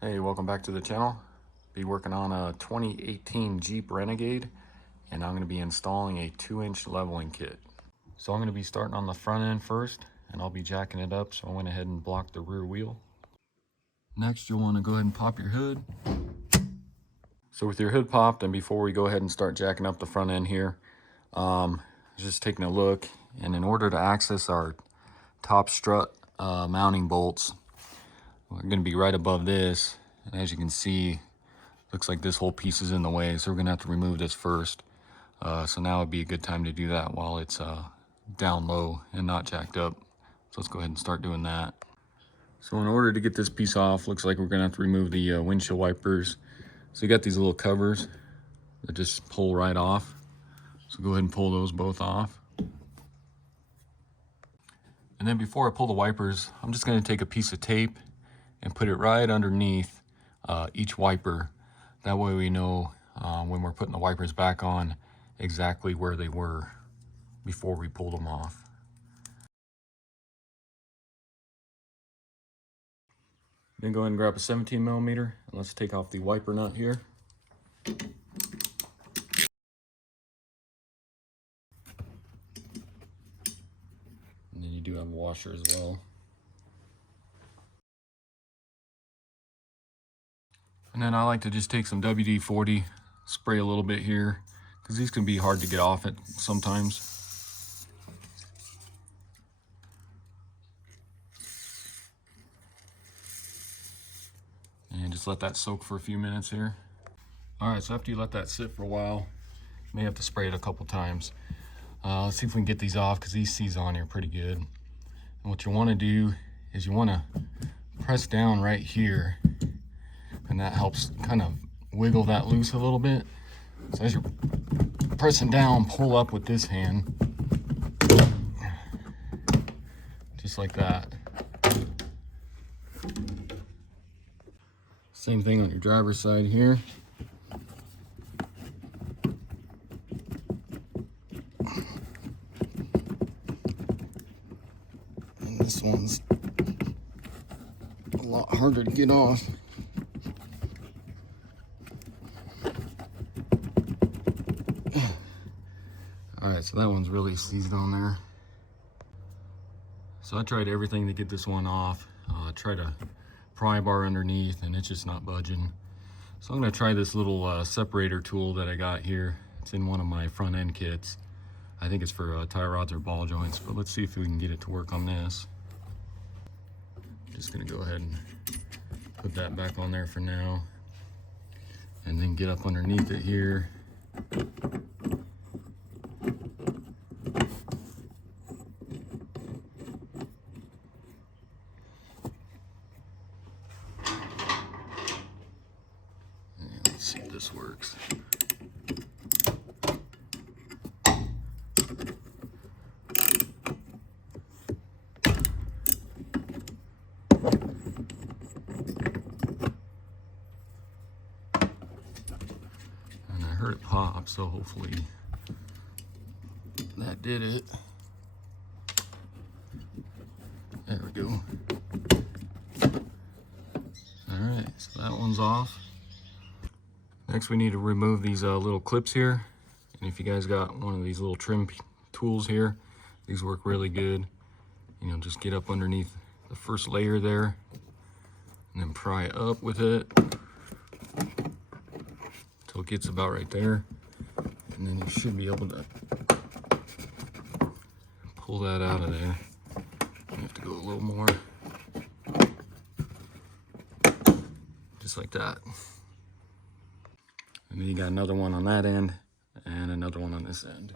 Hey, welcome back to the channel. Be working on a 2018 Jeep Renegade, and I'm going to be installing a 2-inch leveling kit. So I'm going to be starting on the front end first, and I'll be jacking it up, so I went ahead and blocked the rear wheel. Next, you'll want to go ahead and pop your hood. So with your hood popped, and before we go ahead and start jacking up the front end here, just taking a look, and in order to access our top strut mounting bolts, we're going to be right above this, and as you can see, looks like this whole piece is in the way, so we're going to have to remove this first. So now would be a good time to do that while it's down low and not jacked up. So let's go ahead and start doing that. So in order to get this piece off, looks like we're going to have to remove the windshield wipers. So you got these little covers that just pull right off. So go ahead and pull those both off. And then before I pull the wipers, I'm just going to take a piece of tape and put it right underneath each wiper. That way we know when we're putting the wipers back on exactly where they were before we pulled them off. Then go ahead and grab a 17mm and let's take off the wiper nut here. And then you do have a washer as well. And then I like to just take some WD-40, spray a little bit here, because these can be hard to get off it sometimes. And just let that soak for a few minutes here. All right, so after you let that sit for a while, you may have to spray it a couple times. Let's see if we can get these off, because these seize on here pretty good. And what you want to do is you want to press down right here, and that helps kind of wiggle that loose a little bit. So as you're pressing down, pull up with this hand, just like that. Same thing on your driver's side here. And this one's a lot harder to get off. All right, so that one's really seized on there. So I tried everything to get this one off. Tried a pry bar underneath, and it's just not budging. So I'm gonna try this little separator tool that I got here. It's in one of my front end kits. I think it's for tie rods or ball joints, but let's see if we can get it to work on this. Just gonna go ahead and put that back on there for now, and then get up underneath it here. Let's see if this works. And I heard it pop, so hopefully that did it. There we go. All right, so that one's off. Next, we need to remove these little clips here. And if you guys got one of these little trim tools here, these work really good. You know, just get up underneath the first layer there and then pry up with it until it gets about right there. And then you should be able to pull that out of there. You have to go a little more. Just like that. And then you got another one on that end and another one on this end.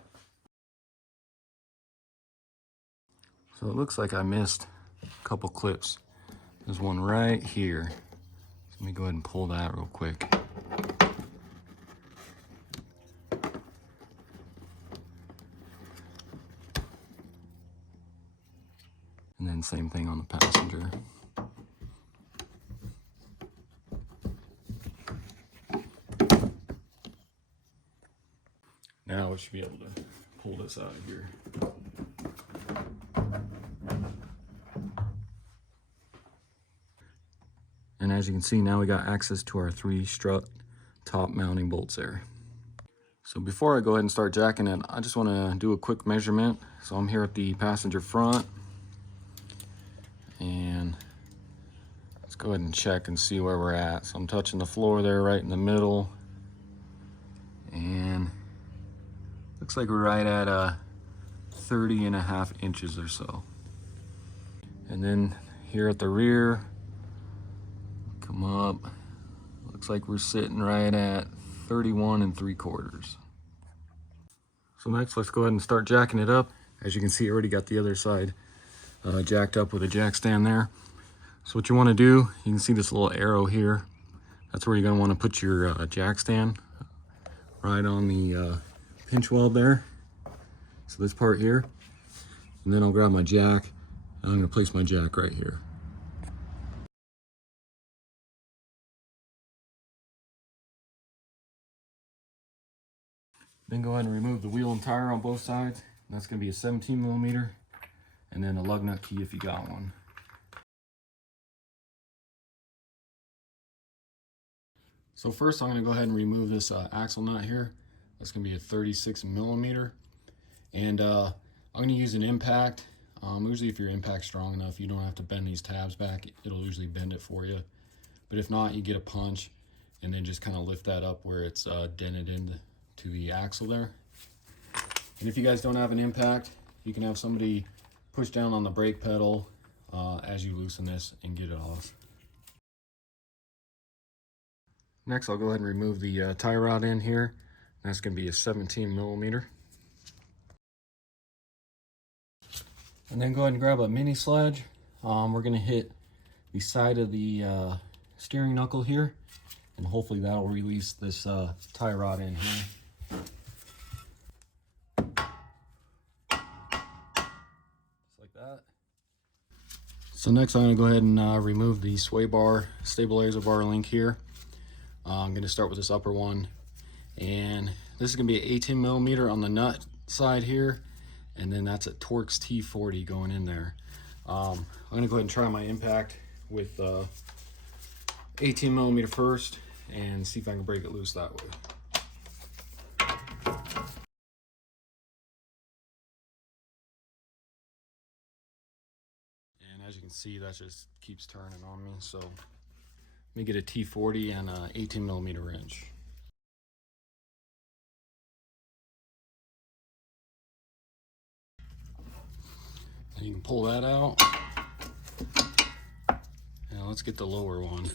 So it looks like I missed a couple clips. There's one right here. So let me go ahead and pull that real quick. And then same thing on the passenger. Now we should be able to pull this out of here. And And as you can see, now we got access to our 3 strut top mounting bolts there. So before I go ahead and start jacking it, I just want to do a quick measurement. So I'm here at the passenger front, and let's go ahead and check and see where we're at. So I'm touching the floor there right in the middle, and looks like we're right at 30.5 inches or so. And then here at the rear, come up, looks like we're sitting right at 31 3/4. So next, let's go ahead and start jacking it up. As you can see, I already got the other side jacked up with a jack stand there. So what you want to do, you can see this little arrow here. That's where you're going to want to put your jack stand, right on the pinch weld there. So this part here. And then I'll grab my jack, and I'm going to place my jack right here. Then go ahead and remove the wheel and tire on both sides. And that's going to be a 17mm, and then a lug nut key if you got one. So first I'm going to go ahead and remove this axle nut here. That's going to be a 36mm. And I'm going to use an impact. Usually if your impact's strong enough, you don't have to bend these tabs back. It'll usually bend it for you. But if not, you get a punch and then just kind of lift that up where it's dented into the axle there. And if you guys don't have an impact, you can have somebody push down on the brake pedal as you loosen this and get it off. Next, I'll go ahead and remove the tie rod in here. That's going to be a 17mm. And then go ahead and grab a mini sledge. We're going to hit the side of the steering knuckle here, and hopefully that'll release this tie rod in here. Just like that. So next I'm going to go ahead and remove the sway bar stabilizer bar link here. I'm going to start with this upper one, and this is going to be an 18mm on the nut side here, and then that's a Torx T40 going in there. I'm going to go ahead and try my impact with 18mm first and see if I can break it loose that way. And as you can see, that just keeps turning on me, so let me get a T40 and a 18mm wrench. And you can pull that out. Now let's get the lower one.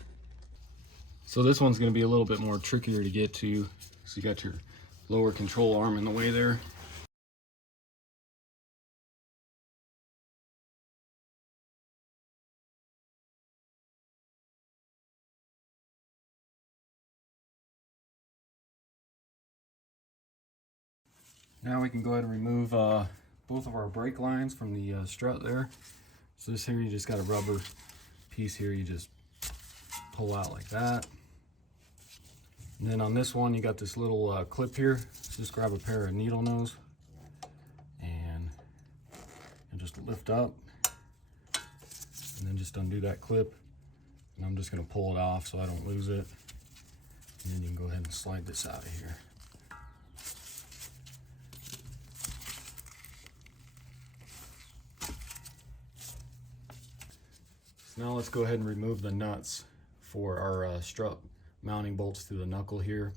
So this one's going to be a little bit more trickier to get to. So you got your lower control arm in the way there. Now we can go ahead and remove both of our brake lines from the strut there. So this here, you just got a rubber piece here, you just pull out like that. And then on this one, you got this little clip here. So just grab a pair of needle nose and just lift up, and then just undo that clip. And I'm just going to pull it off so I don't lose it. And then you can go ahead and slide this out of here. Now let's go ahead and remove the nuts for our strut mounting bolts to the knuckle here.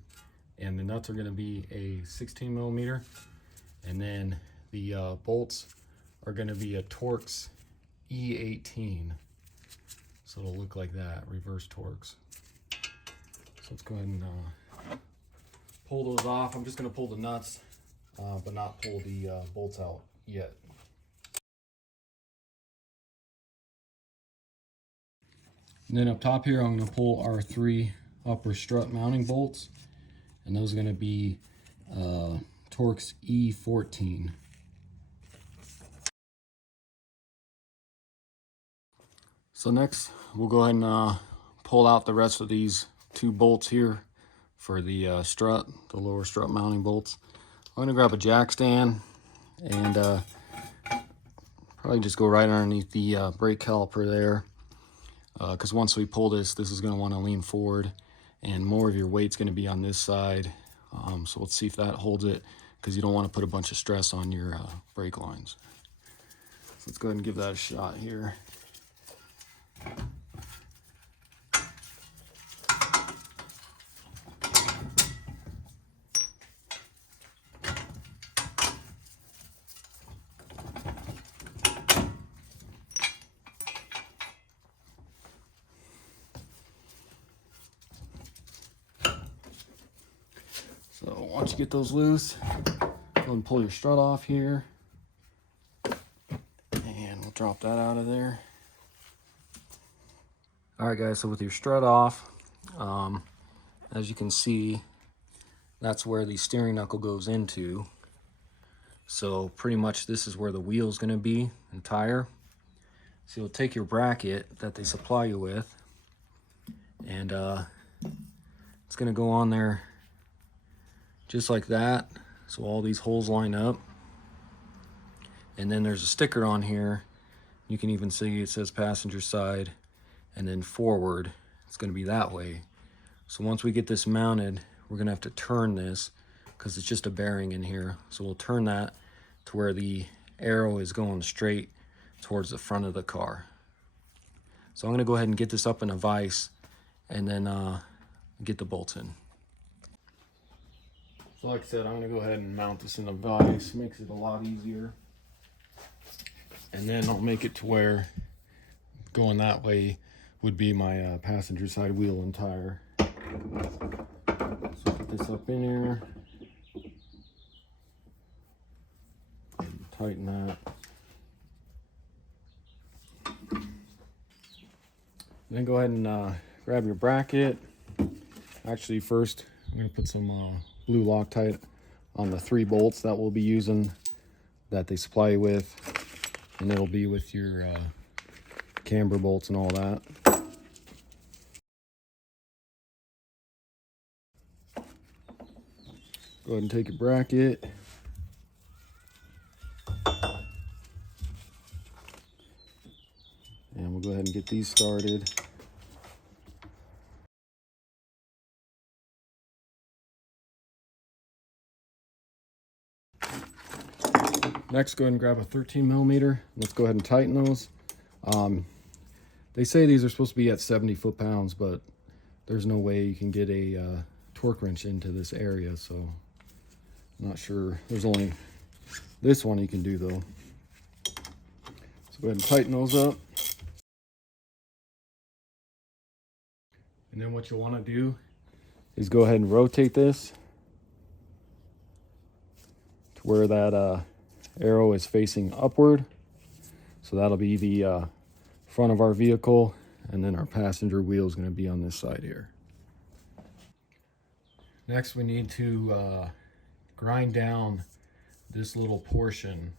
And the nuts are going to be a 16mm, and then the bolts are going to be a Torx E18. So it'll look like that, reverse Torx. So let's go ahead and pull those off. I'm just going to pull the nuts, but not pull the bolts out yet. And then up top here, I'm going to pull our 3 upper strut mounting bolts, and those are going to be Torx E14. So next, we'll go ahead and pull out the rest of these 2 bolts here for the strut, the lower strut mounting bolts. I'm going to grab a jack stand and probably just go right underneath the brake caliper there. because once we pull this, this is going to want to lean forward, and more of your weight's going to be on this side. So let's see if that holds it, because you don't want to put a bunch of stress on your brake lines. So let's go ahead and give that a shot here. So once you get those loose, go ahead and pull your strut off here. And we'll drop that out of there. All right, guys, so with your strut off, as you can see, that's where the steering knuckle goes into. So pretty much this is where the wheel is going to be and tire. So you'll take your bracket that they supply you with, and it's going to go on there just like that. So all these holes line up. And then there's a sticker on here. You can even see it says passenger side, and then forward. It's going to be that way. So once we get this mounted, we're going to have to turn this, because it's just a bearing in here. So we'll turn that to where the arrow is going straight towards the front of the car. So I'm going to go ahead and get this up in a vise, and then get the bolts in. So like I said, I'm going to go ahead and mount this in a vise. Makes it a lot easier. And then I'll make it to where going that way would be my passenger side wheel and tire. So put this up in here. Tighten that. Then go ahead and grab your bracket. Actually, first I'm going to put some blue Loctite on the 3 bolts that we'll be using, that they supply you with, and it'll be with your camber bolts and all that. Go ahead and take your bracket. And we'll go ahead and get these started. Next, go ahead and grab a 13mm. Let's go ahead and tighten those. They say these are supposed to be at 70 foot-pounds, but there's no way you can get a torque wrench into this area, so I'm not sure. There's only this one you can do, though. So go ahead and tighten those up. And then what you'll want to do is go ahead and rotate this to where that arrow is facing upward. So that'll be the front of our vehicle, and then our passenger wheel is going to be on this side here. Next, we need to grind down this little portion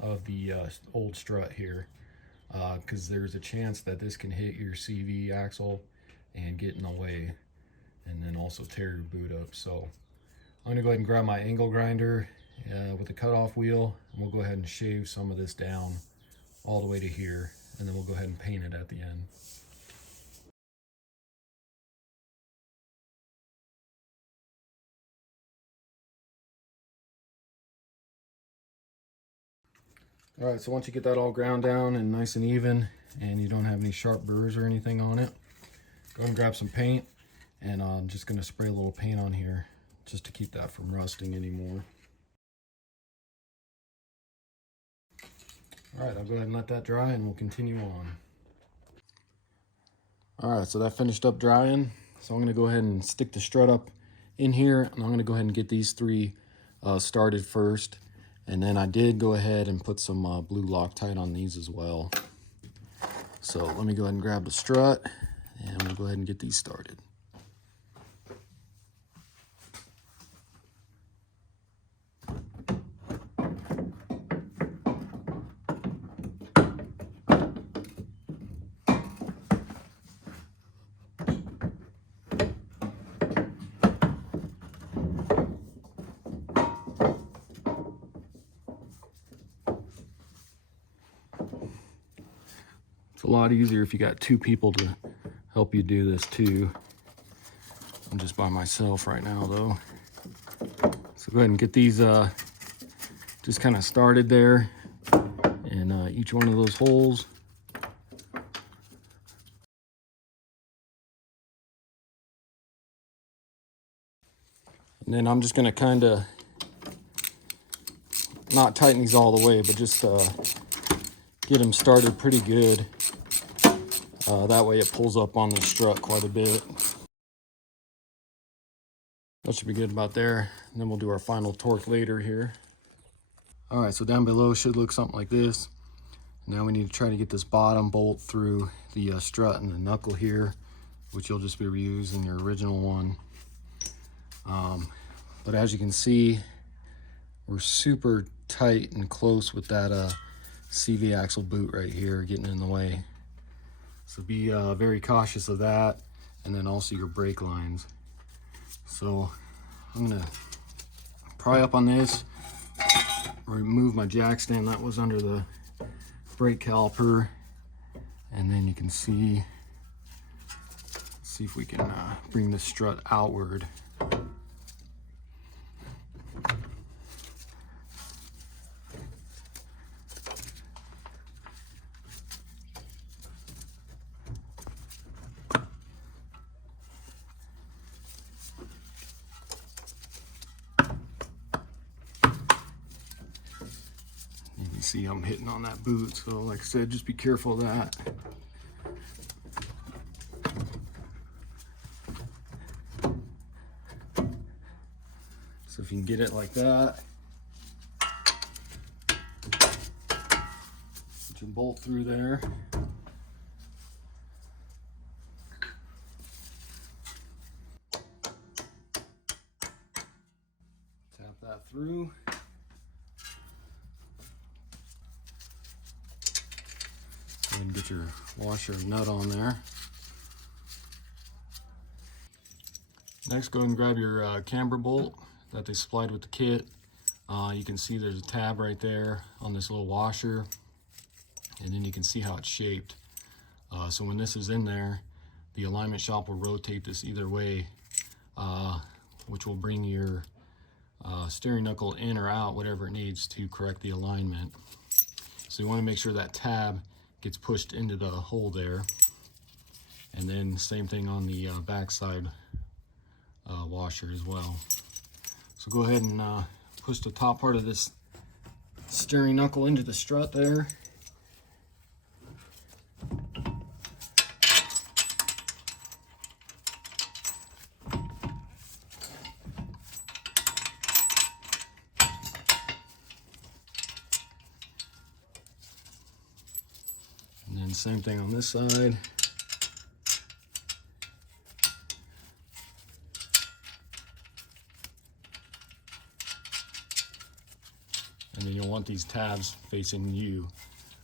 of the old strut here, because there's a chance that this can hit your CV axle and get in the way, and then also tear your boot up. So I'm going to go ahead and grab my angle grinder with the cutoff wheel, and we'll go ahead and shave some of this down all the way to here, and then we'll go ahead and paint it at the end. All right, so once you get that all ground down and nice and even, and you don't have any sharp burrs or anything on it, go ahead and grab some paint, and I'm just going to spray a little paint on here just to keep that from rusting anymore. All right, I'll go ahead and let that dry, and we'll continue on. All right, so that finished up drying. So I'm going to go ahead and stick the strut up in here, and I'm going to go ahead and get these 3 started first. And then I did go ahead and put some blue Loctite on these as well. So let me go ahead and grab the strut, and we'll go ahead and get these started. So a lot easier if you got two people to help you do this too. I'm just by myself right now though. So go ahead and get these just kind of started there in each one of those holes. And then I'm just going to kind of not tighten these all the way, but just get them started pretty good. That way it pulls up on the strut quite a bit. That should be good about there. And then we'll do our final torque later here. All right, so down below should look something like this. Now we need to try to get this bottom bolt through the strut and the knuckle here, which you'll just be reusing your original one. But as you can see, we're super tight and close with that CV axle boot right here getting in the way. So be very cautious of that, and then also your brake lines. So I'm gonna pry up on this, remove my jack stand that was under the brake caliper, and then you can see if we can bring the strut outward. You can see I'm hitting on that boot, so like I said, just be careful of that. So if you can get it like that, put your bolt through there. Tap that through. And get your washer and nut on there. Next, go ahead and grab your camber bolt that they supplied with the kit. You can see there's a tab right there on this little washer, and then you can see how it's shaped. So when this is in there, the alignment shop will rotate this either way, which will bring your steering knuckle in or out, whatever it needs to correct the alignment. So you want to make sure that tab gets pushed into the hole there, and then same thing on the backside washer as well. So go ahead and push the top part of this steering knuckle into the strut there. And then same thing on this side. And then you'll want these tabs facing you,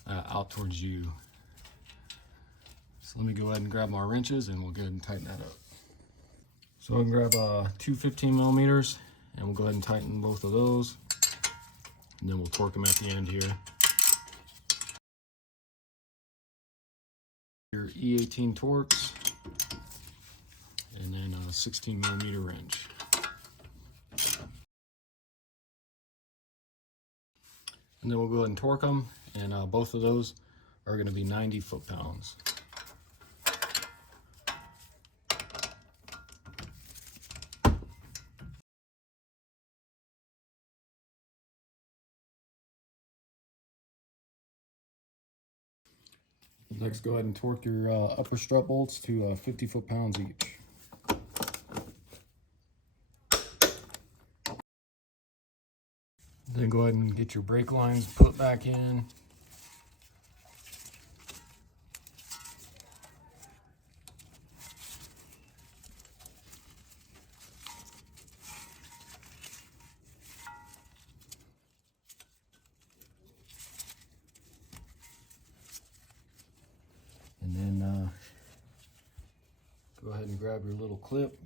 out towards you. So let me go ahead and grab my wrenches and we'll go ahead and tighten that up. So I can grab two 15mm and we'll go ahead and tighten both of those. And then we'll torque them at the end here. Your E18 Torx, and then a 16mm wrench. And then we'll go ahead and torque them, and both of those are going to be 90 foot-pounds. Next, go ahead and torque your upper strut bolts to 50 foot-pounds each. Then go ahead and get your brake lines put back in. And then go ahead and grab your little clip.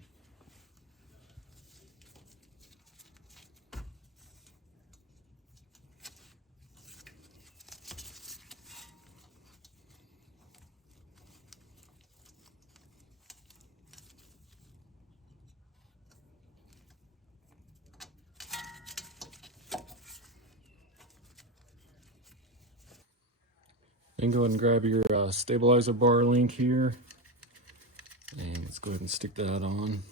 Then go ahead and grab your stabilizer bar link here. And let's go ahead and stick that on.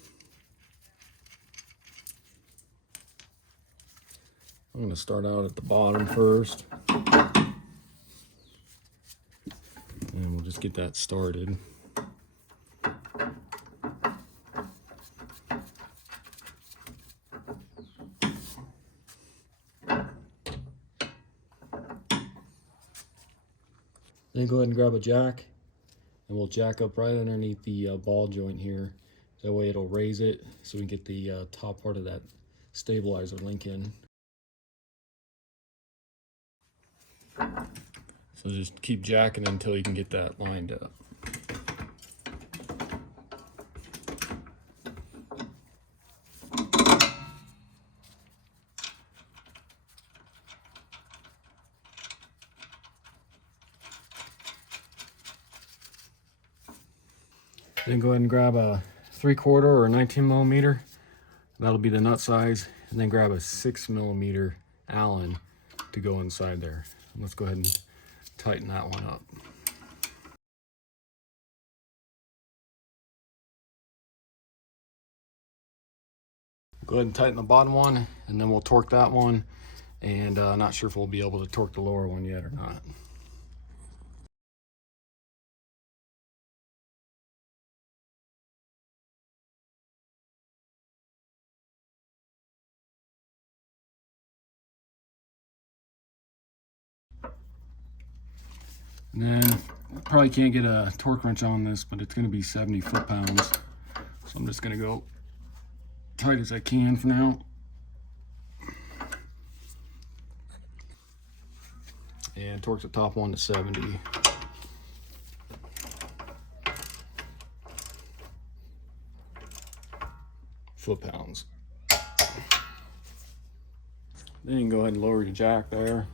I'm going to start out at the bottom first. And we'll just get that started. Then go ahead and grab a jack, and we'll jack up right underneath the ball joint here. That way it'll raise it so we can get the top part of that stabilizer link in. So just keep jacking until you can get that lined up. Then go ahead and grab a 3/4 or a 19 millimeter. That'll be the nut size. And then grab a 6 millimeter Allen to go inside there. And let's go ahead and tighten that one up. Go ahead and tighten the bottom one, and then we'll torque that one. And not sure if we'll be able to torque the lower one yet or not. And then probably can't get a torque wrench on this, but it's going to be 70 foot-pounds. So I'm just going to go tight as I can for now. And torque the top one to 70. Foot-pounds. Then you can go ahead and lower your jack there.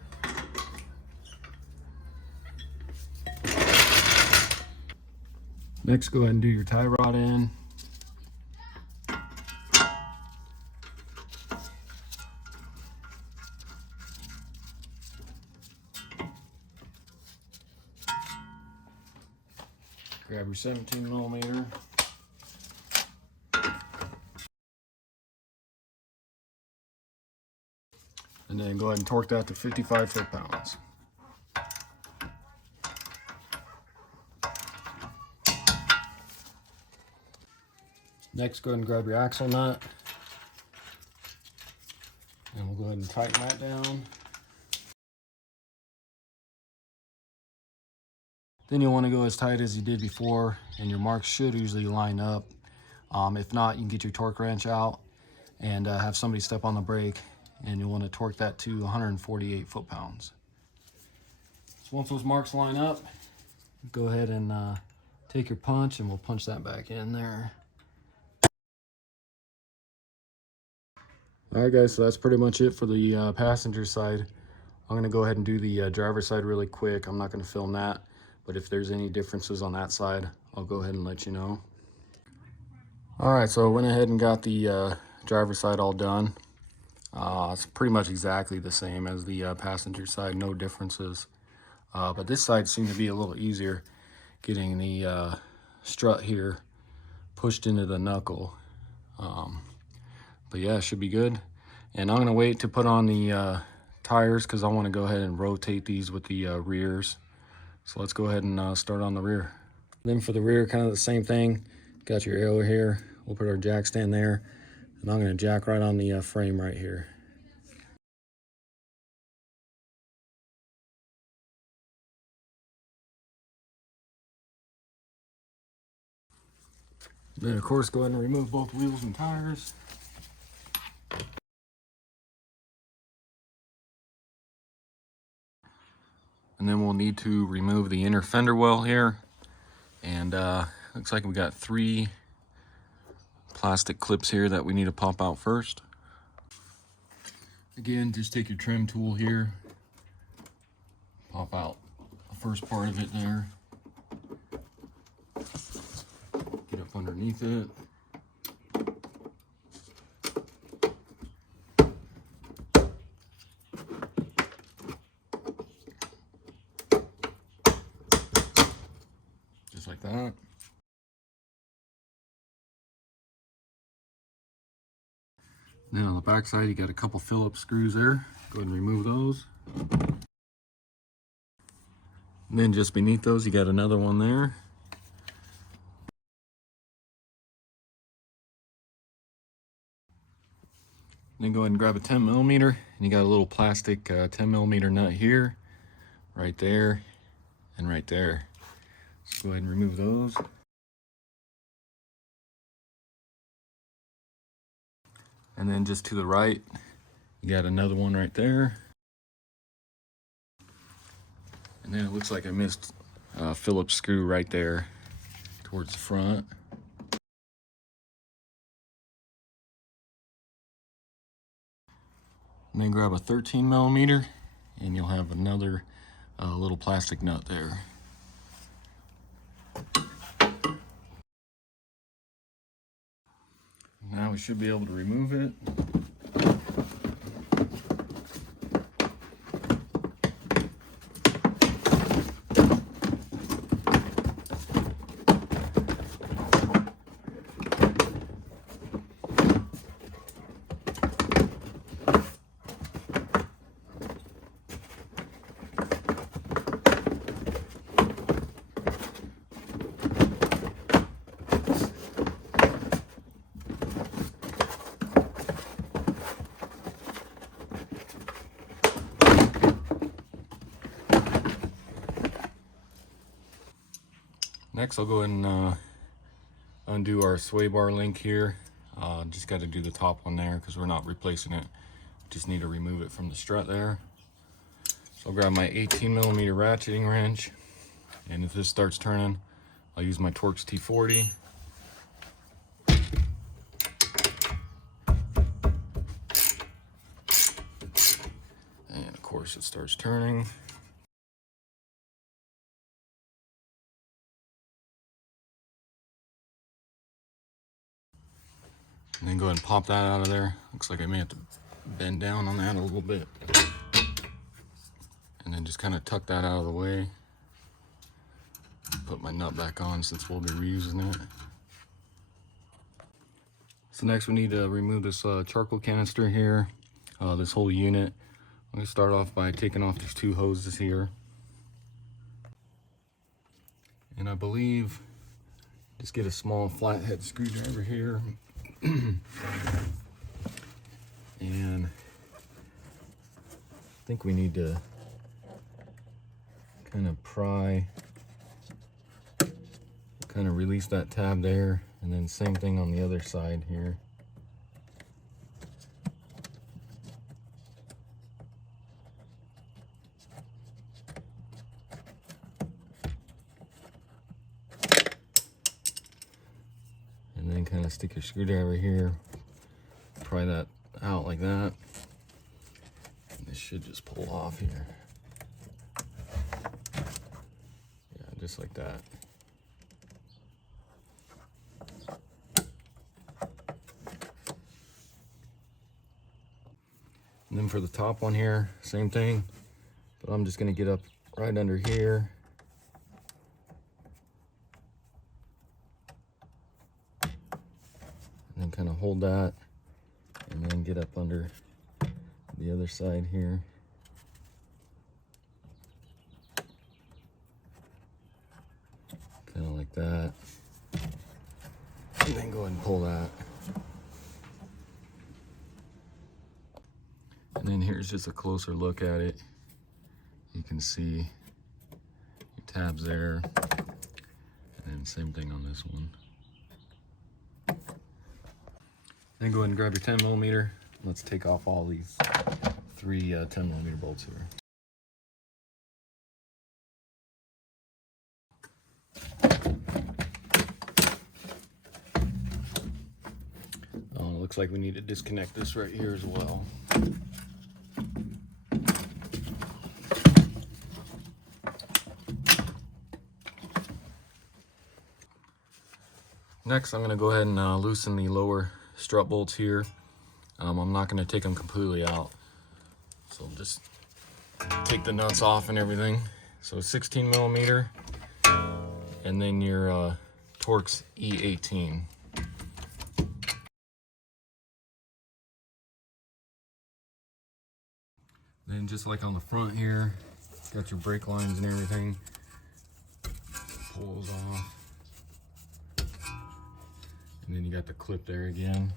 Next, go ahead and do your tie rod in. Grab your 17 millimeter. And then go ahead and torque that to 55 foot-pounds. Next, go ahead and grab your axle nut. And we'll go ahead and tighten that down. Then you'll want to go as tight as you did before, and your marks should usually line up. If not, you can get your torque wrench out and have somebody step on the brake, and you'll want to torque that to 148 foot-pounds. So once those marks line up, go ahead and take your punch, and we'll punch that back in there. All right, guys, so that's pretty much it for the passenger side. I'm going to go ahead and do the driver's side really quick. I'm not going to film that, but if there's any differences on that side, I'll go ahead and let you know. All right, so I went ahead and got the driver's side all done. It's pretty much exactly the same as the passenger side, no differences. But this side seemed to be a little easier, getting the strut here pushed into the knuckle. But yeah, it should be good. And I'm gonna wait to put on the tires because I want to go ahead and rotate these with the rears. So let's go ahead and start on the rear. Then for the rear, kind of the same thing. Got your arrow here. We'll put our jack stand there. And I'm gonna jack right on the frame right here. Then of course, go ahead and remove both wheels and tires. And then we'll need to remove the inner fender well here. And looks like we got 3 plastic clips here that we need to pop out first. Again, just take your trim tool here, pop out the first part of it there. Get up underneath it. Then on the back side, you got a couple Phillips screws there. Go ahead and remove those. And then just beneath those, you got another one there. Then go ahead and grab a 10mm, and you got a little plastic 10mm nut here, right there, and right there. So go ahead and remove those. And then just to the right, you got another one right there. And then it looks like I missed a Phillips screw right there towards the front. And then grab a 13mm, and you'll have another little plastic nut there. Now we should be able to remove it. Next, I'll go ahead and undo our sway bar link here. Just got to do the top one there because we're not replacing it. Just need to remove it from the strut there. So I'll grab my 18mm ratcheting wrench, and if this starts turning, I'll use my Torx T40. And of course it starts turning. And then go ahead and pop that out of there. Looks like I may have to bend down on that a little bit. And then just kind of tuck that out of the way. Put my nut back on since we'll be reusing it. So next we need to remove this charcoal canister here, this whole unit. I'm going to start off by taking off these two hoses here. And I believe just get a small flathead screwdriver here. And I think we need to kind of pry, kind of release that tab there, and then same thing on the other side here. And then kind of stick your screwdriver here, pry that out like that. And this should just pull off here. Yeah, just like that. And then for the top one here, same thing, but I'm just gonna get up right under here. And then kind of hold that, and then get up under the other side here. Kind of like that. And then go ahead and pull that. And then here's just a closer look at it. You can see your tabs there. And then same thing on this one. Then go ahead and grab your 10mm. Let's take off all these three 10mm bolts here. Looks like we need to disconnect this right here as well. Next, I'm going to go ahead and loosen the lower strut bolts here. I'm not going to take them completely out, so I'll just take the nuts off and everything. So 16mm, and then your Torx E18. Then just like on the front here, got your brake lines and everything. Pull those off. And then you got the clip there again.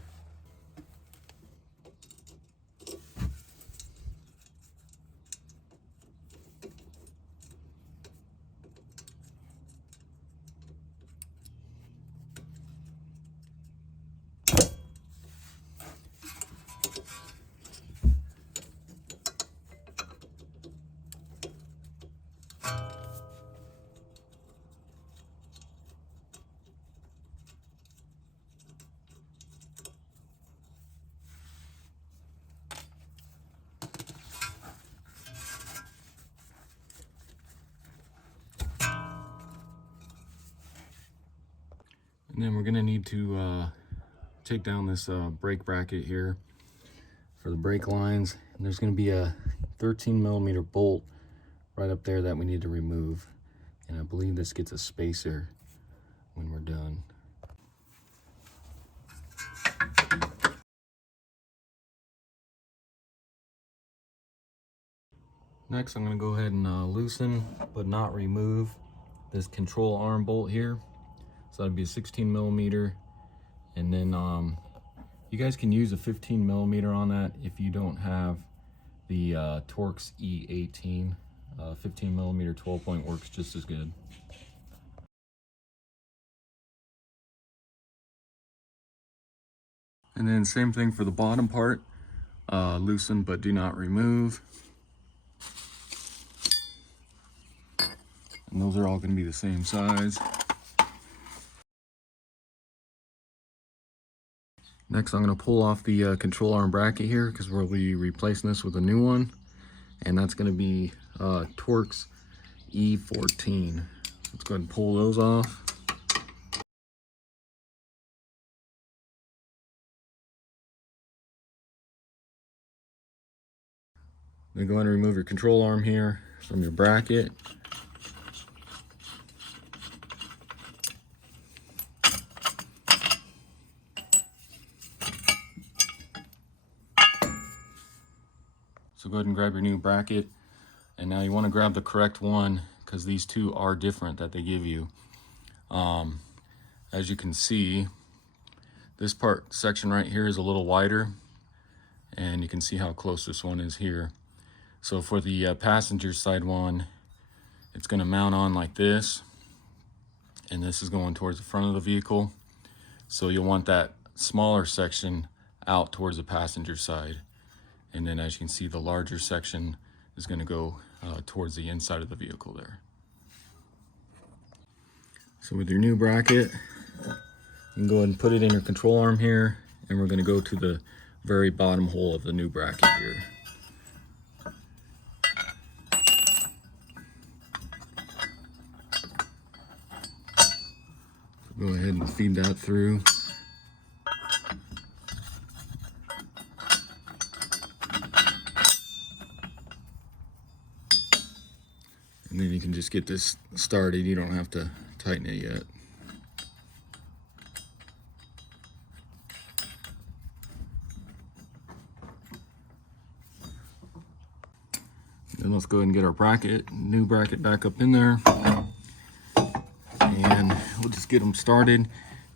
And then we're gonna need to take down this brake bracket here for the brake lines. And there's gonna be a 13mm bolt right up there that we need to remove. And I believe this gets a spacer when we're done. Next, I'm gonna go ahead and loosen, but not remove, this control arm bolt here. So that'd be a 16mm, and then you guys can use a 15mm on that if you don't have the Torx E18. 15mm 12-point works just as good. And then same thing for the bottom part, loosen but do not remove. And those are all going to be the same size. Next, I'm going to pull off the control arm bracket here because we'll be replacing this with a new one. And that's going to be Torx E14. Let's go ahead and pull those off. Then go ahead and remove your control arm here from your bracket. So go ahead and grab your new bracket, and now you want to grab the correct one because these two are different that they give you. As you can see, this section right here is a little wider, and you can see how close this one is here. So for the passenger side one, it's going to mount on like this, and this is going towards the front of the vehicle. So you'll want that smaller section out towards the passenger side. And then as you can see, the larger section is going to go towards the inside of the vehicle there. So with your new bracket, you can go ahead and put it in your control arm here, and we're going to go to the very bottom hole of the new bracket here. So go ahead and feed that through. And then you can just get this started. You don't have to tighten it yet. Then let's go ahead and get our new bracket back up in there. And we'll just get them started.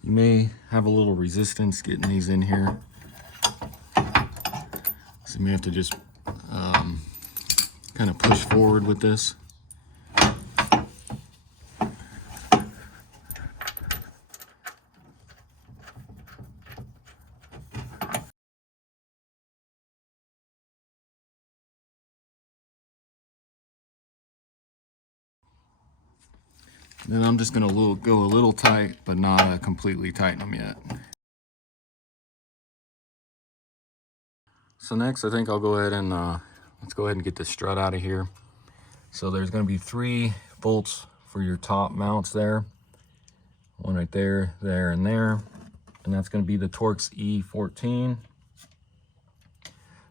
You may have a little resistance getting these in here. So you may have to just kind of push forward with this. Then I'm just gonna go a little tight, but not completely tighten them yet. So next, I think I'll go ahead and let's go ahead and get this strut out of here. So there's gonna be 3 bolts for your top mounts there. One right there, there, and there. And that's gonna be the Torx E14.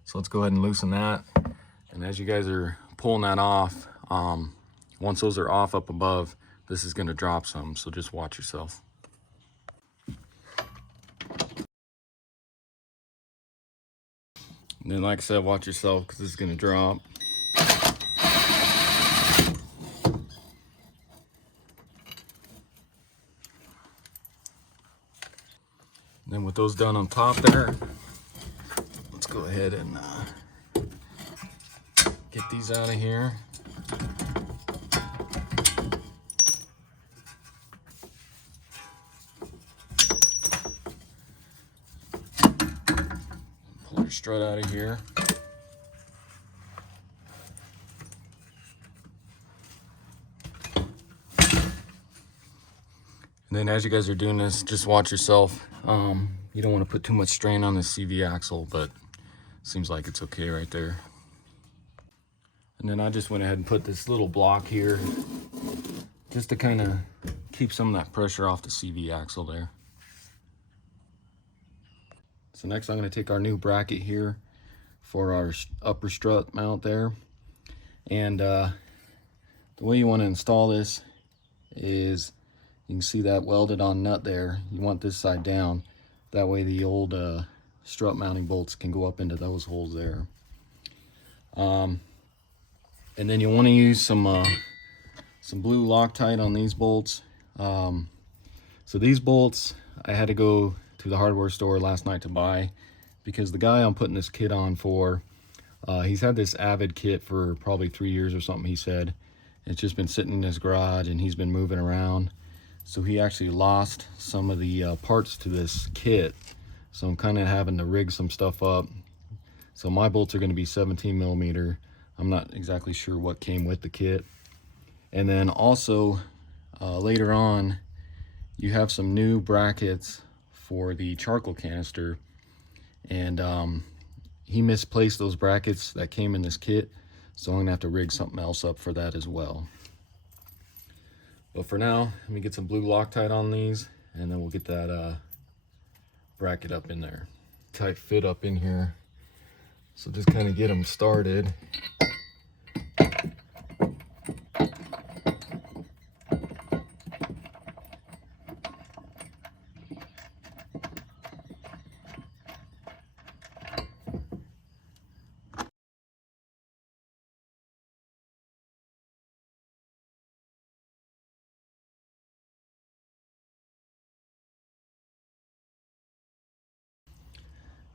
So let's go ahead and loosen that. And as you guys are pulling that off, once those are off up above, this is going to drop some, so just watch yourself. And then, like I said, watch yourself because this is going to drop. Then with those done on top there, let's go ahead and get these out of here. Pull your strut out of here. And then as you guys are doing this, just watch yourself. You don't want to put too much strain on the CV axle, but seems like it's okay right there. And then I just went ahead and put this little block here just to kind of keep some of that pressure off the CV axle there. So next I'm going to take our new bracket here for our upper strut mount there. And the way you want to install this is, you can see that welded on nut there. You want this side down. That way the old strut mounting bolts can go up into those holes there. And then you want to use some blue Loctite on these bolts. So these bolts I had to go to the hardware store last night to buy, because the guy I'm putting this kit on for, he's had this Avid kit for probably 3 years or something, he said. It's just been sitting in his garage and he's been moving around. So he actually lost some of the parts to this kit. So I'm kind of having to rig some stuff up. So my bolts are going to be 17 millimeter. I'm not exactly sure what came with the kit. And then also later on, you have some new brackets for the charcoal canister. And he misplaced those brackets that came in this kit. So I'm going to have to rig something else up for that as well. But for now, let me get some blue Loctite on these, and then we'll get that bracket up in there. Tight fit up in here. So just kind of get them started.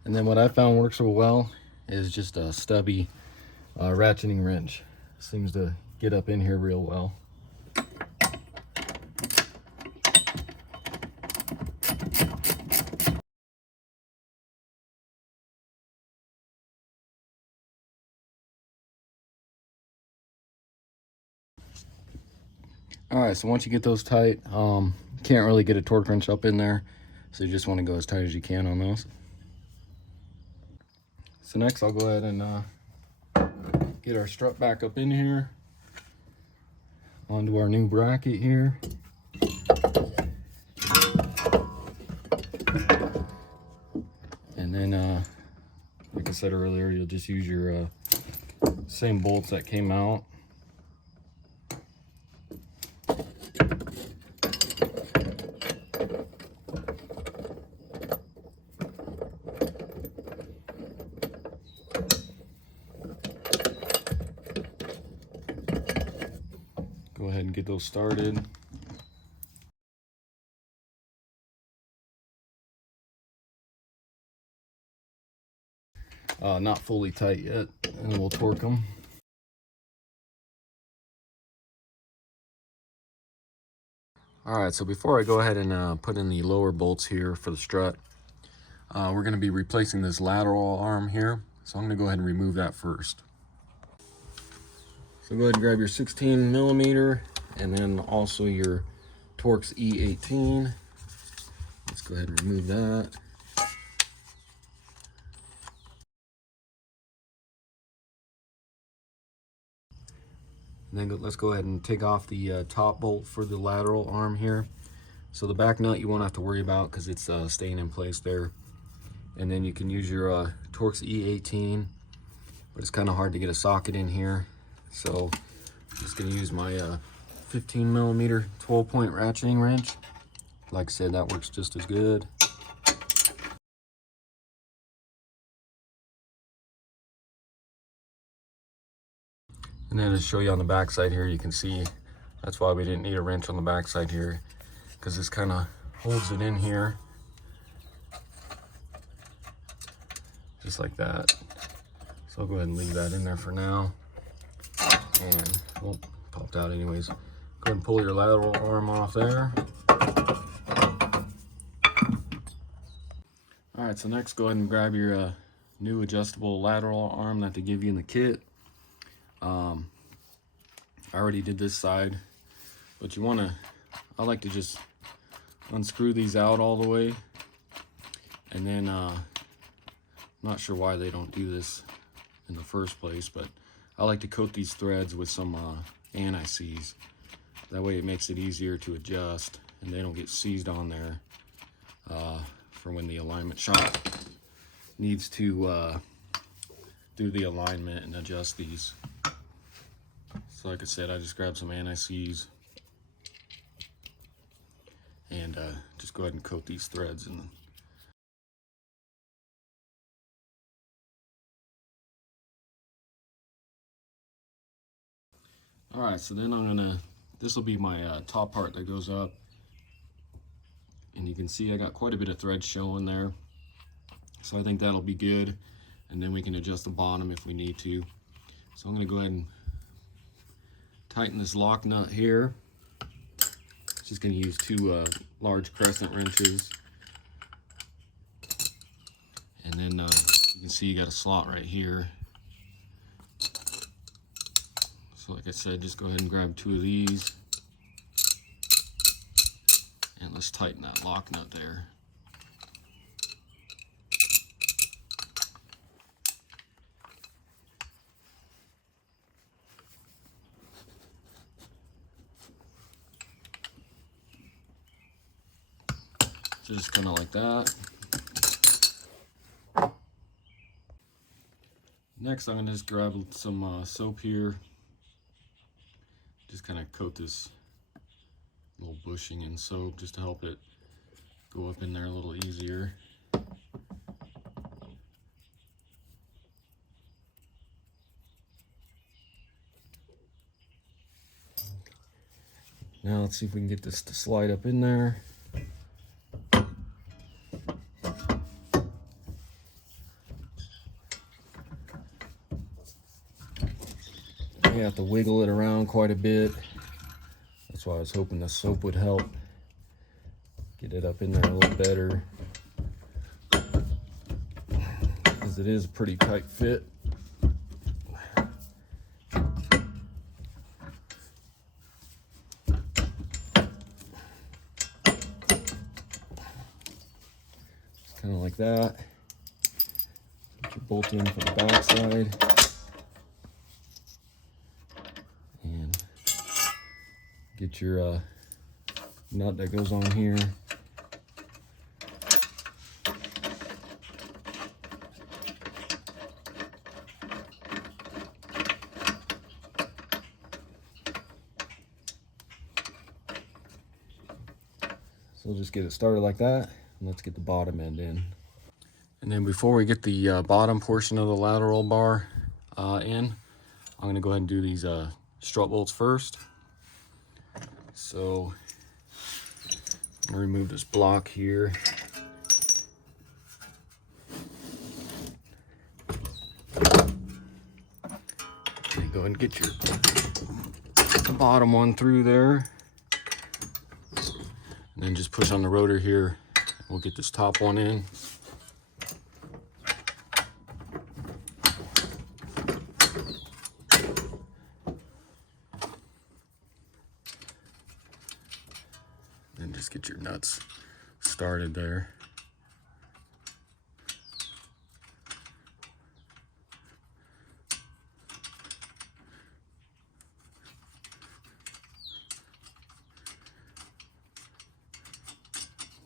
And then what I found works so well is just a stubby ratcheting wrench. Seems to get up in here real well. Alright, so once you get those tight, can't really get a torque wrench up in there, so you just want to go as tight as you can on those. So next I'll go ahead and get our strut back up in here, onto our new bracket here. And then, like I said earlier, you'll just use your same bolts that came out. Go ahead and get those started. Not fully tight yet, and we'll torque them. Alright, so before I go ahead and put in the lower bolts here for the strut, we're going to be replacing this lateral arm here. So I'm going to go ahead and remove that first. So go ahead and grab your 16 millimeter and then also your Torx E18. Let's go ahead and remove that. And then let's go ahead and take off the top bolt for the lateral arm here. So the back nut you won't have to worry about because it's staying in place there. And then you can use your Torx E18, but it's kind of hard to get a socket in here. So I'm just going to use my 15 millimeter 12-point ratcheting wrench. Like I said, that works just as good. And then to show you on the back side here, you can see that's why we didn't need a wrench on the back side here, because this kind of holds it in here. just like that. So I'll go ahead and leave that in there for now. And, well, popped out anyways. Go ahead and pull your lateral arm off there. All right, so next go ahead and grab your new adjustable lateral arm that they give you in the kit. I already did this side, but you wanna, I like to just unscrew these out all the way. And then, I'm not sure why they don't do this in the first place, but I like to coat these threads with some anti-seize. That way it makes it easier to adjust and they don't get seized on there for when the alignment shop needs to do the alignment and adjust these. So like I said, I just grabbed some anti-seize and just go ahead and coat these threads. And all right, so then I'm gonna, this will be my top part that goes up. And you can see I got quite a bit of thread showing there. So I think that'll be good. And then we can adjust the bottom if we need to. So I'm gonna go ahead and tighten this lock nut here. Just gonna use two large crescent wrenches. And then you can see you got a slot right here. So like I said, just go ahead and grab two of these. And let's tighten that lock nut there. So just kind of like that. Next, I'm gonna just grab some soap here. Just kind of coat this little bushing in soap just to help it go up in there a little easier. Now let's see if we can get this to slide up in there. You have to wiggle it around quite a bit. That's why I was hoping the soap would help get it up in there a little better, because it is a pretty tight fit. Just kind of like that. Put your bolt in from the back side. Get your nut that goes on here. So we'll just get it started like that, and let's get the bottom end in. And then before we get the bottom portion of the lateral bar in, I'm gonna go ahead and do these strut bolts first. So I'm gonna remove this block here. And go ahead and get the bottom one through there. And then just push on the rotor here. We'll get this top one in. And just get your nuts started there.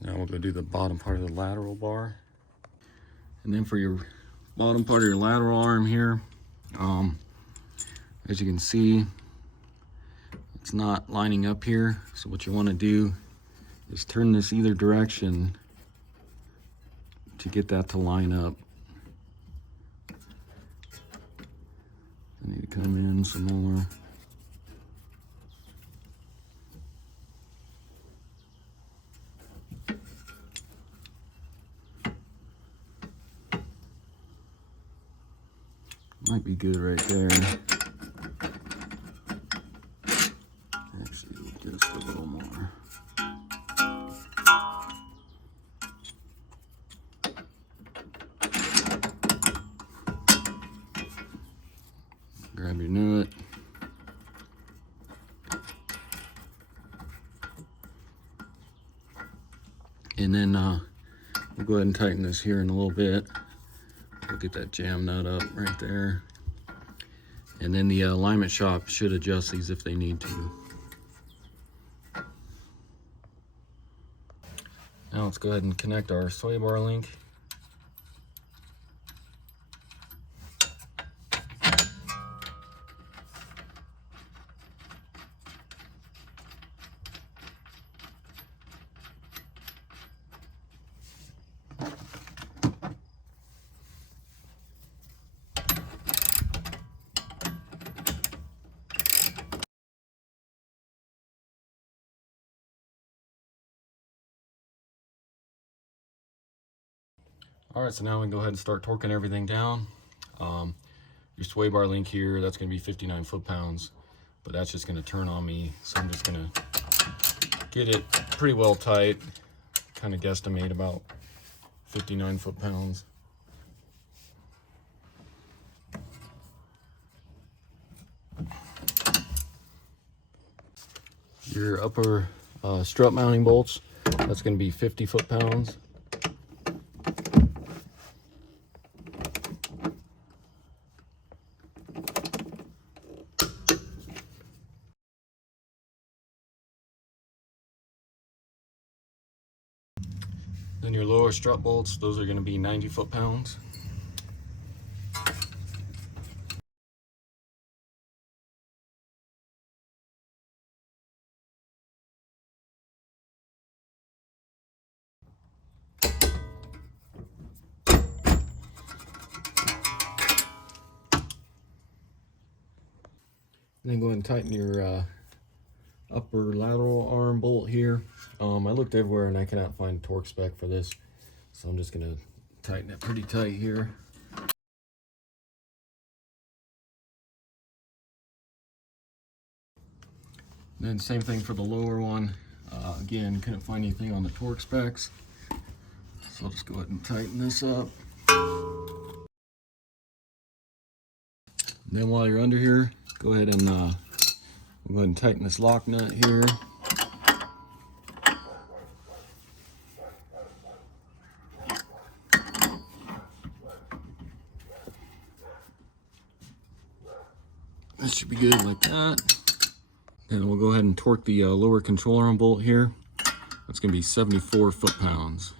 Now we'll go do the bottom part of the lateral bar. And then for your bottom part of your lateral arm here, as you can see, it's not lining up here. So what you want to do is turn this either direction to get that to line up. I need to come in some more. Might be good right there. Actually, just a little more. Grab your nut. And then we'll go ahead and tighten this here in a little bit. We'll get that jam nut up right there. And then the alignment shop should adjust these if they need to. Now let's go ahead and connect our sway bar link. All right, so now we can go ahead and start torquing everything down. Your sway bar link here, that's gonna be 59 foot-pounds, but that's just gonna turn on me. So I'm just gonna get it pretty well tight, kind of guesstimate about 59 foot-pounds. Your upper strut mounting bolts, that's gonna be 50 foot-pounds. Then your lower strut bolts, those are going to be 90 foot-pounds. And then go ahead and tighten your upper lateral arm bolt here. I looked everywhere and I cannot find a torque spec for this, so I'm just gonna tighten it pretty tight here. And then same thing for the lower one. Again, couldn't find anything on the torque specs, so I'll just go ahead and tighten this up. And then while you're under here, go ahead and we'll go ahead and tighten this lock nut here. That should be good like that. Then we'll go ahead and torque the lower control arm bolt here. That's going to be 74 foot-pounds.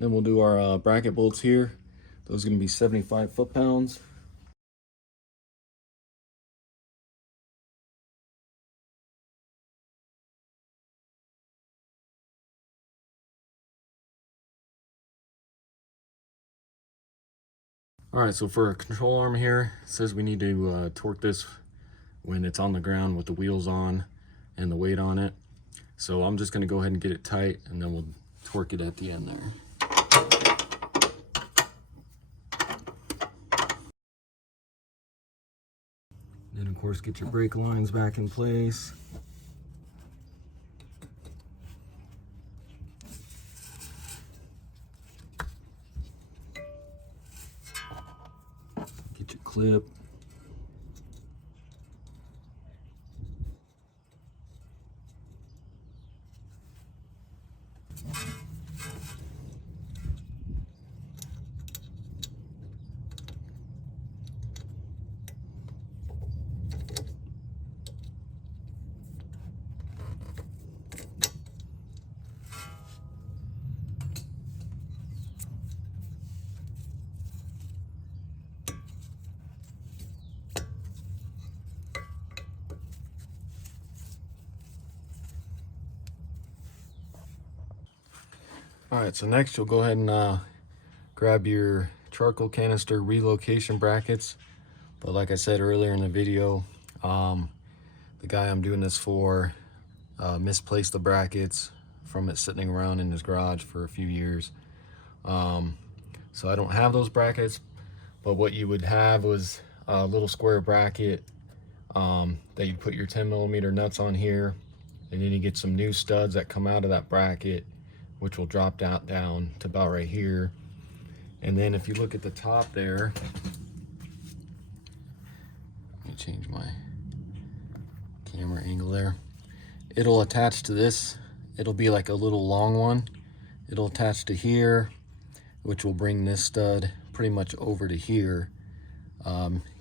Then we'll do our bracket bolts here. Those are going to be 75 foot-pounds. All right, so for a control arm here, it says we need to torque this when it's on the ground with the wheels on and the weight on it. So I'm just gonna go ahead and get it tight and then we'll torque it at the end there. Then of course get your brake lines back in place. Get your clip. All right, so next you'll go ahead and grab your charcoal canister relocation brackets, but like I said earlier in the video, the guy I'm doing this for misplaced the brackets from it sitting around in his garage for a few years. So I don't have those brackets, but what you would have was a little square bracket that you put your 10mm nuts on here, and then you get some new studs that come out of that bracket, which will drop down to about right here. And then if you look at the top there, let me change my camera angle there. It'll attach to this. It'll be like a little long one. It'll attach to here, which will bring this stud pretty much over to here,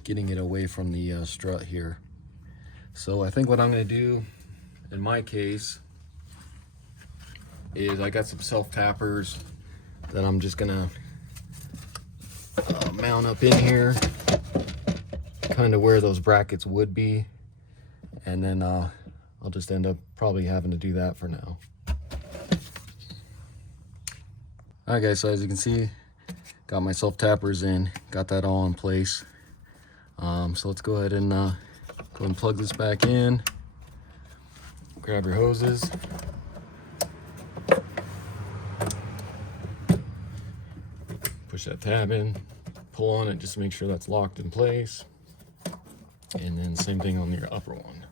getting it away from the strut here. So I think what I'm going to do in my case is I got some self tappers that I'm just going to mount up in here, kind of where those brackets would be, and then I'll just end up probably having to do that for now. Alright guys, so as you can see, got my self tappers in, got that all in place. So let's go ahead and plug this back in. Grab your hoses. Push that tab in, pull on it just to make sure that's locked in place. And then same thing on your upper one.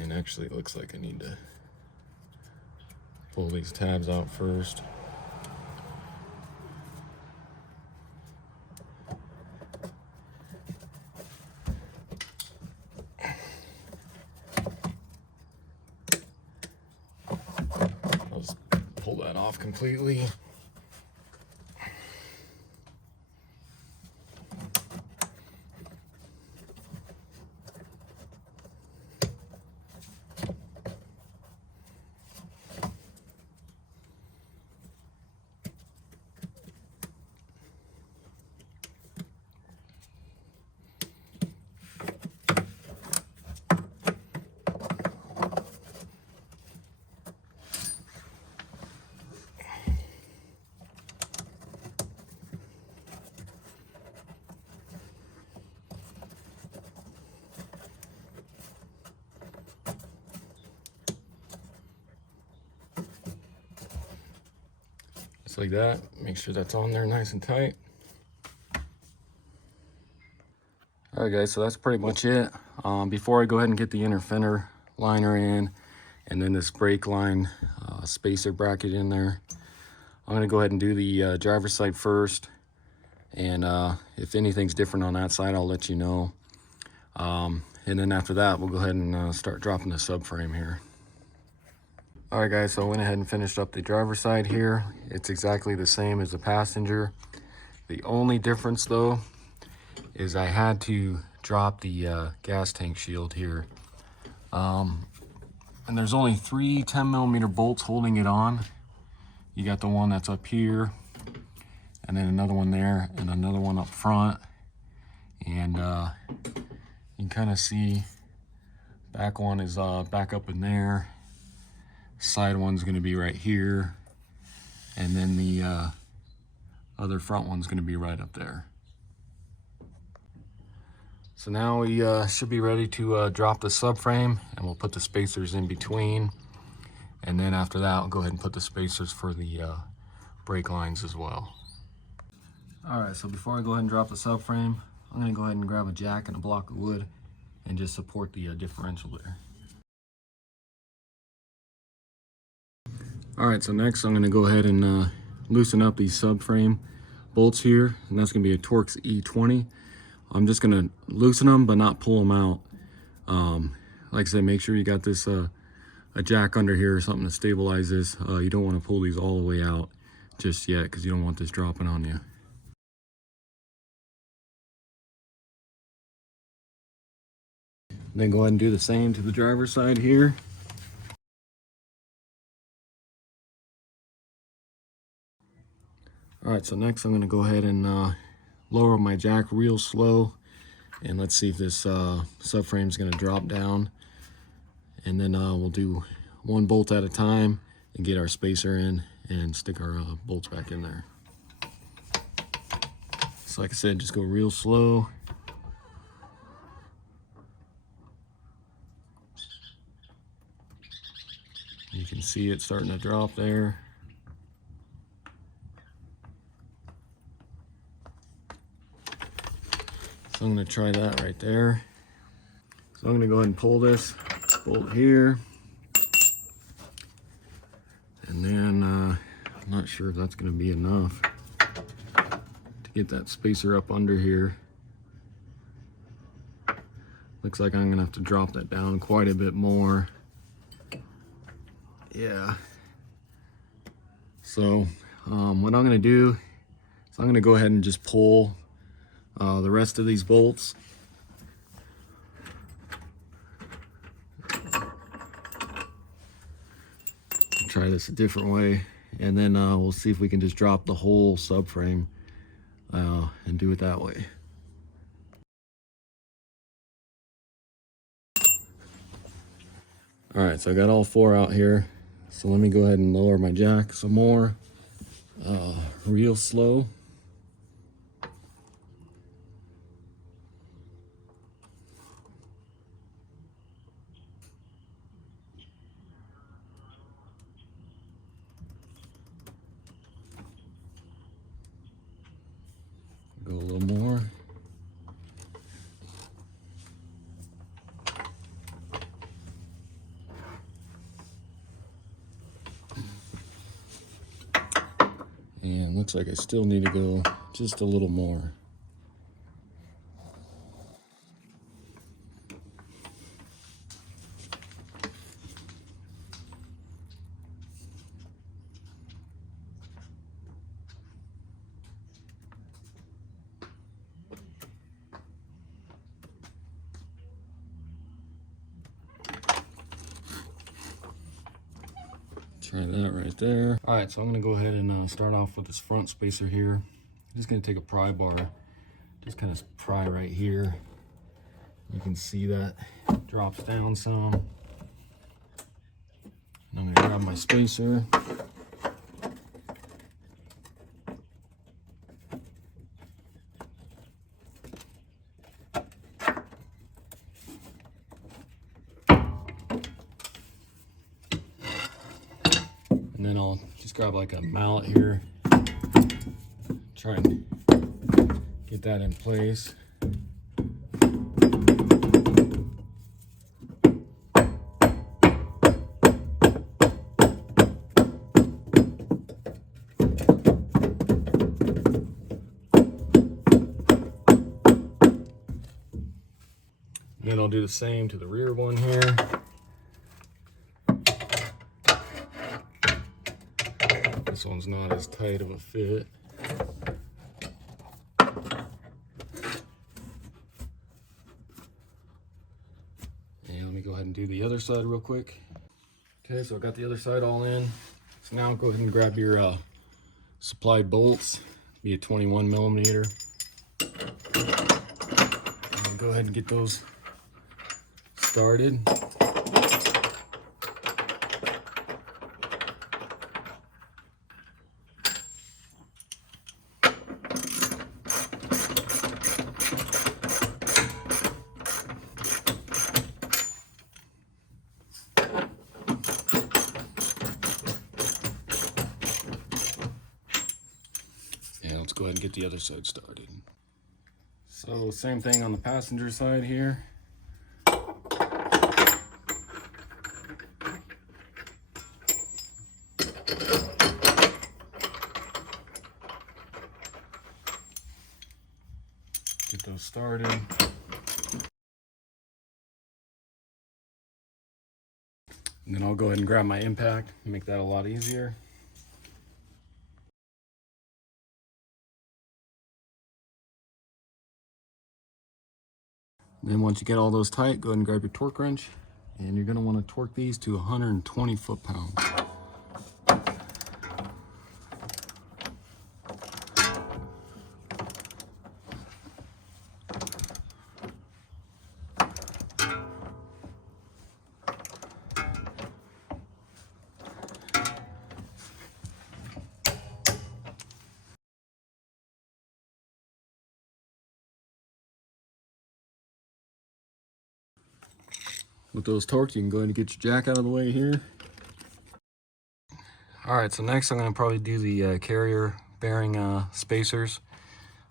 And actually it looks like I need to pull these tabs out first. I'll just pull that off completely. Just like that. Make sure that's on there nice and tight. Alright guys, so that's pretty much it. Before I go ahead and get the inner fender liner in, and then this brake line spacer bracket in there, I'm going to go ahead and do the driver's side first. And if anything's different on that side, I'll let you know. And then after that, we'll go ahead and start dropping the subframe here. Alright guys, so I went ahead and finished up the driver's side here. It's exactly the same as the passenger. The only difference though is I had to drop the gas tank shield here. And there's only 3 10mm bolts holding it on. You got the one that's up here, and then another one there, and another one up front. And you can kind of see back one is back up in there. Side one's going to be right here, and then the other front one's going to be right up there. So now we should be ready to drop the subframe, and we'll put the spacers in between, and then after that I'll go ahead and put the spacers for the brake lines as well. Alright, so before I go ahead and drop the subframe, I'm going to go ahead and grab a jack and a block of wood and just support the differential there. Alright, so next I'm going to go ahead and loosen up these subframe bolts here, and that's going to be a Torx E20. I'm just going to loosen them but not pull them out. Like I said, make sure you got this a jack under here or something to stabilize this. You don't want to pull these all the way out just yet because you don't want this dropping on you. Then go ahead and do the same to the driver's side here. Alright, so next I'm going to go ahead and lower my jack real slow, and let's see if this subframe is going to drop down, and then we'll do one bolt at a time and get our spacer in, and stick our bolts back in there. So like I said, just go real slow. You can see it starting to drop there. So I'm going to try that right there. So I'm going to go ahead and pull this bolt here. And then I'm not sure if that's going to be enough to get that spacer up under here. Looks like I'm going to have to drop that down quite a bit more. Yeah. So what I'm going to do is I'm going to go ahead and just pull the rest of these bolts. Try this a different way, and then we'll see if we can just drop the whole subframe and do it that way. All right, so I got all 4 out here. So let me go ahead and lower my jack some more, real slow. Go a little more. And looks like I still need to go just a little more. Try that right there. All right, so I'm gonna go ahead and start off with this front spacer here. I'm just gonna take a pry bar, just kind of pry right here. You can see that drops down some. And I'm gonna grab my spacer. And then I'll just grab like a mallet here, try and get that in place. And then I'll do the same to the rear one here. This one's not as tight of a fit. And let me go ahead and do the other side real quick. Okay, so I got the other side all in. So now go ahead and grab your supplied bolts, be a 21 millimeter. And go ahead and get those started. Let's go ahead and get the other side started. So same thing on the passenger side here. Get those started. And then I'll go ahead and grab my impact and make that a lot easier. Then once you get all those tight, go ahead and grab your torque wrench, and you're going to want to torque these to 120 foot-pounds. With those torques, you can go ahead and get your jack out of the way here. All right, so next I'm going to probably do the carrier bearing spacers.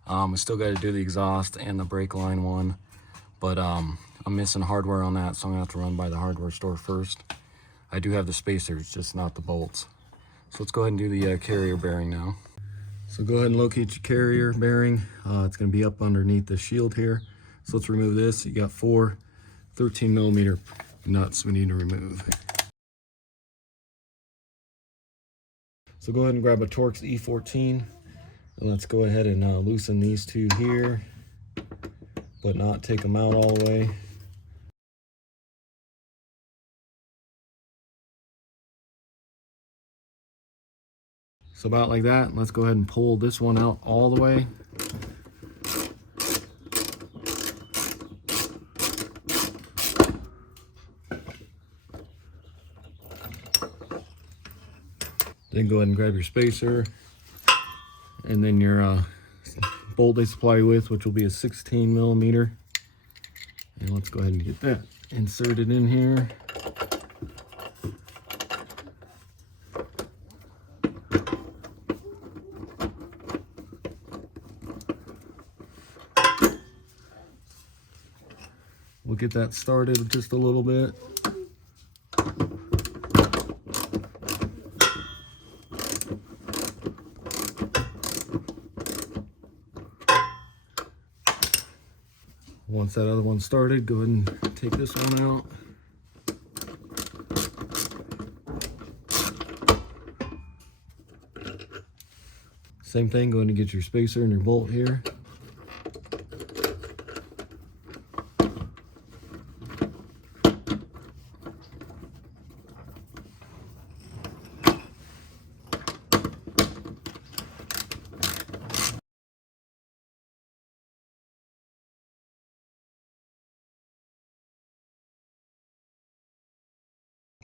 I still got to do the exhaust and the brake line one, but I'm missing hardware on that, so I'm going to have to run by the hardware store first. I do have the spacers, just not the bolts. So let's go ahead and do the carrier bearing now. So go ahead and locate your carrier bearing. It's going to be up underneath the shield here. So let's remove this. You got 4 13mm nuts we need to remove. So go ahead and grab a Torx E14, and let's go ahead and loosen these two here, but not take them out all the way. So about like that. Let's go ahead and pull this one out all the way. Then go ahead and grab your spacer, and then your bolt they supply you with, which will be a 16mm. And let's go ahead and get that inserted in here. We'll get that started just a little bit. Once that other one started, go ahead and take this one out. Same thing, go ahead and get your spacer and your bolt here.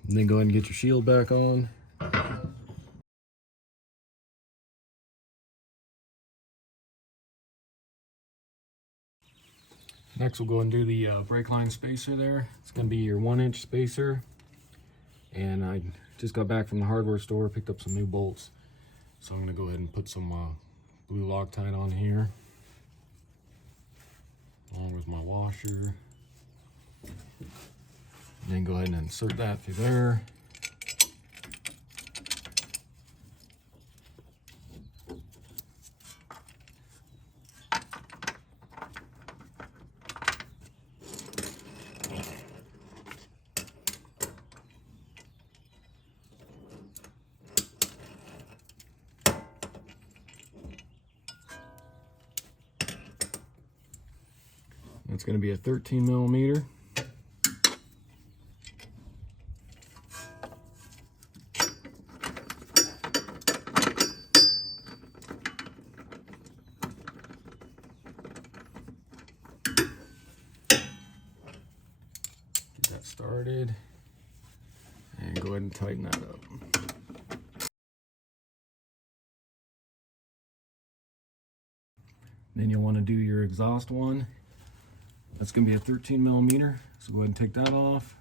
And then go ahead and get your shield back on. Next we'll go and do the brake line spacer there. It's going to be your 1-inch spacer. And I just got back from the hardware store, picked up some new bolts. So I'm going to go ahead and put some blue Loctite on here, along with my washer. And then go ahead and insert that through there. It's going to be a 13mm. Get that started and go ahead and tighten that up. Then you'll want to do your exhaust one. That's going to be a 13mm, so go ahead and take that off.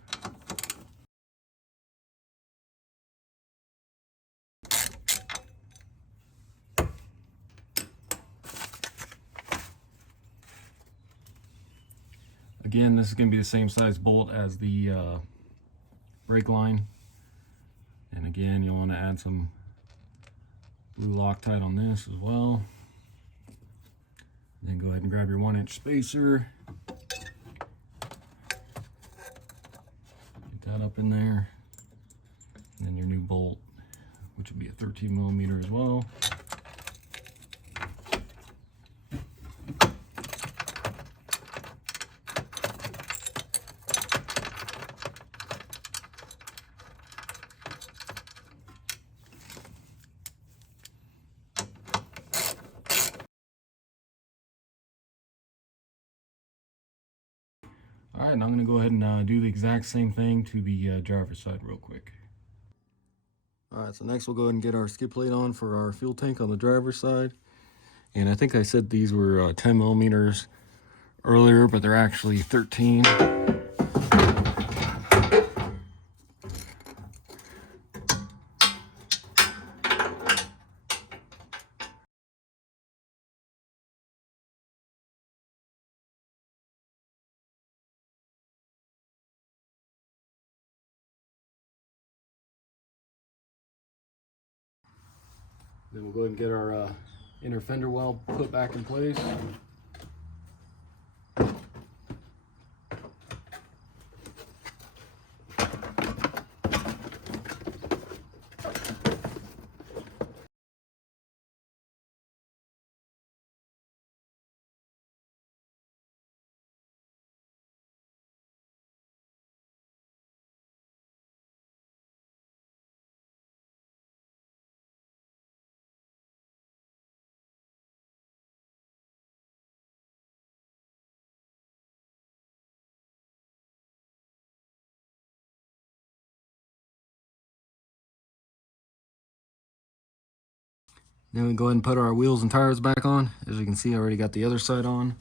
Again, this is going to be the same size bolt as the brake line. And again, you'll want to add some blue Loctite on this as well. Then go ahead and grab your 1-inch spacer. Get that up in there. And then your new bolt, which will be a 13mm as well. All right, and I'm going to go ahead and do the exact same thing to the driver's side real quick. All right, so next we'll go ahead and get our skid plate on for our fuel tank on the driver's side. And I think I said these were 10mm earlier, but they're actually 13. Then we'll go ahead and get our inner fender well put back in place. Then we go ahead and put our wheels and tires back on. As you can see, I already got the other side on.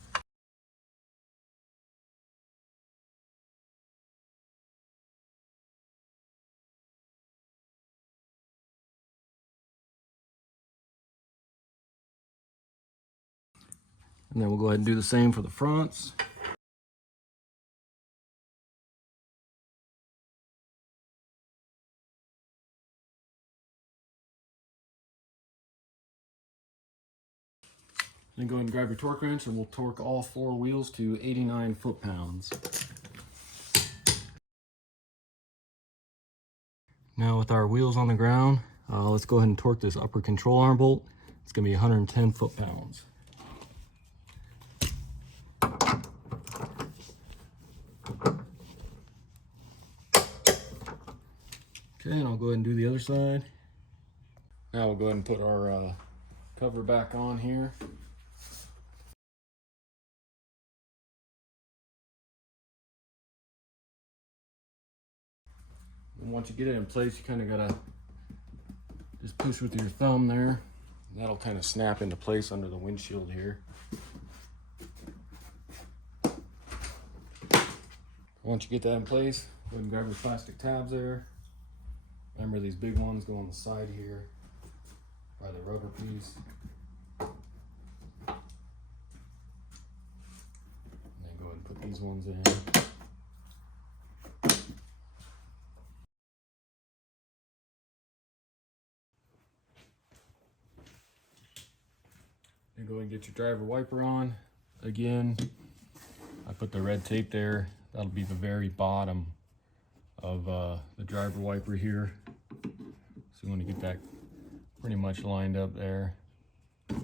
And then we'll go ahead and do the same for the fronts. Then go ahead and grab your torque wrench and we'll torque all 4 wheels to 89 foot-pounds. Now with our wheels on the ground, let's go ahead and torque this upper control arm bolt. It's going to be 110 foot-pounds. Okay, and I'll go ahead and do the other side. Now we'll go ahead and put our cover back on here. And once you get it in place, you kind of gotta just push with your thumb there. That'll kind of snap into place under the windshield here. Once you get that in place, go ahead and grab your plastic tabs there. Remember, these big ones go on the side here by the rubber piece. And then go ahead and put these ones in. And go ahead and get your driver wiper on. Again, I put the red tape there. That'll be the very bottom of the driver wiper here. So you want to get that pretty much lined up there. Go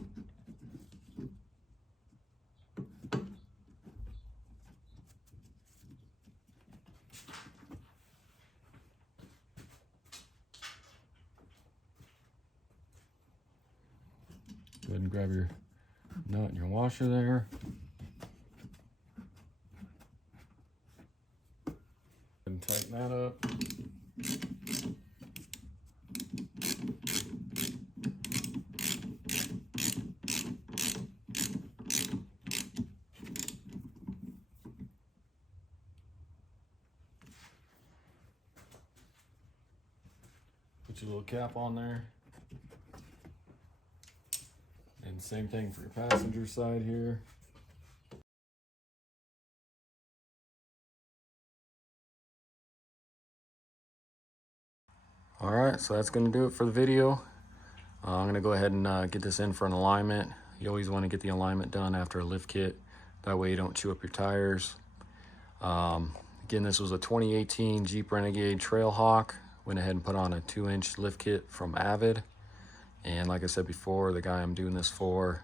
ahead and grab your nut and your washer there. And tighten that up. Put your little cap on there. And same thing for your passenger side here. All right, so that's gonna do it for the video. I'm gonna go ahead and get this in for an alignment. You always wanna get the alignment done after a lift kit. That way you don't chew up your tires. Again, this was a 2018 Jeep Renegade Trailhawk. Went ahead and put on a 2-inch lift kit from Avid. And like I said before, the guy I'm doing this for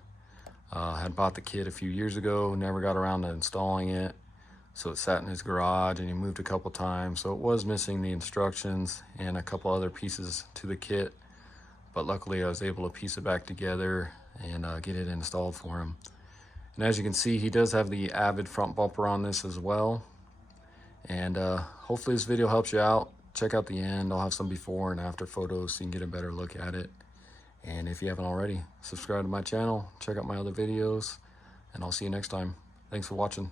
had bought the kit a few years ago, never got around to installing it. So it sat in his garage and he moved a couple times. So it was missing the instructions and a couple other pieces to the kit. But luckily I was able to piece it back together and get it installed for him. And as you can see, he does have the Avid front bumper on this as well. And hopefully this video helps you out. Check out the end. I'll have some before and after photos so you can get a better look at it. And if you haven't already, subscribe to my channel, check out my other videos, and I'll see you next time. Thanks for watching.